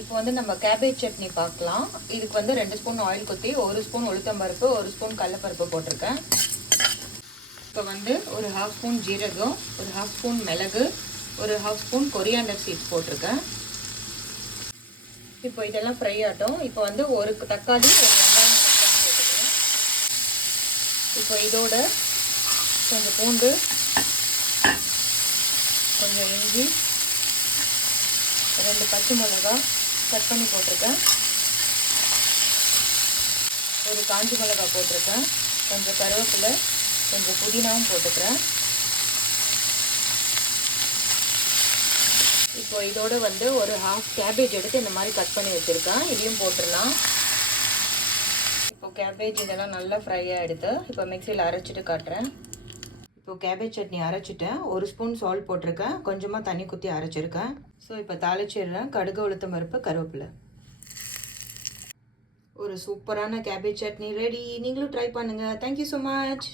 இப்போ வந்து நம்ம கேபேஜ் சட்னி பார்க்கலாம். இதுக்கு வந்து 2 ஸ்பூன் ஆயில் ஊற்றி 1 ஸ்பூன் உளுத்தம்பருப்பு 1 ஸ்பூன் கடலைப்பருப்பு போட்டிருக்கேன். இப்போ வந்து ஒரு 1/2 ஸ்பூன் ஜீரகம், ஒரு 1/2 ஸ்பூன் மிளகு, ஒரு 1/2 ஸ்பூன் கொரியாண்டர் சீட்ஸ் போட்டிருக்கேன். இப்போ இதெல்லாம் ஃப்ரை ஆகட்டும். இப்போ வந்து ஒரு தக்காளி ஒரு வெங்காயம் கட் பண்ணி போட்டுக்கிறேன். இப்போ இதோட கொஞ்சம் பூண்டு, கொஞ்சம் இஞ்சி, 2 பச்சை மிளகாய் கட் பண்ணி போட்டிருக்கேன், ஒரு காஞ்சி மிளகாய் போட்டிருக்கேன், கொஞ்சம் கருவேப்பிலை, கொஞ்சம் புதினாவும் போட்டுக்கிறேன். இப்போ இதோட வந்து ஒரு 1/2 கேபேஜ் எடுத்து இந்த மாதிரி கட் பண்ணி வச்சுருக்கேன். இதையும் போட்டுடலாம். இப்போ கேபேஜ் இதெல்லாம் நல்லா ஃப்ரை ஆகிடுது. இப்போ மிக்சியில் அரைச்சிட்டு காட்டுறேன். இப்போ கேபேஜ் சட்னி அரைச்சிட்டேன். 1 ஸ்பூன் சால்ட் போட்டிருக்கேன், கொஞ்சமாக தண்ணி ஊற்றி அரைச்சிருக்கேன். ஸோ இப்போ தாளிச்சிடுறேன். கடுகு, உளுத்தம் பருப்பு, கருவேப்பிலை. ஒரு சூப்பரான கேபேஜ் சட்னி ரெடி. நீங்களும் ட்ரை பண்ணுங்கள். Thank you so much.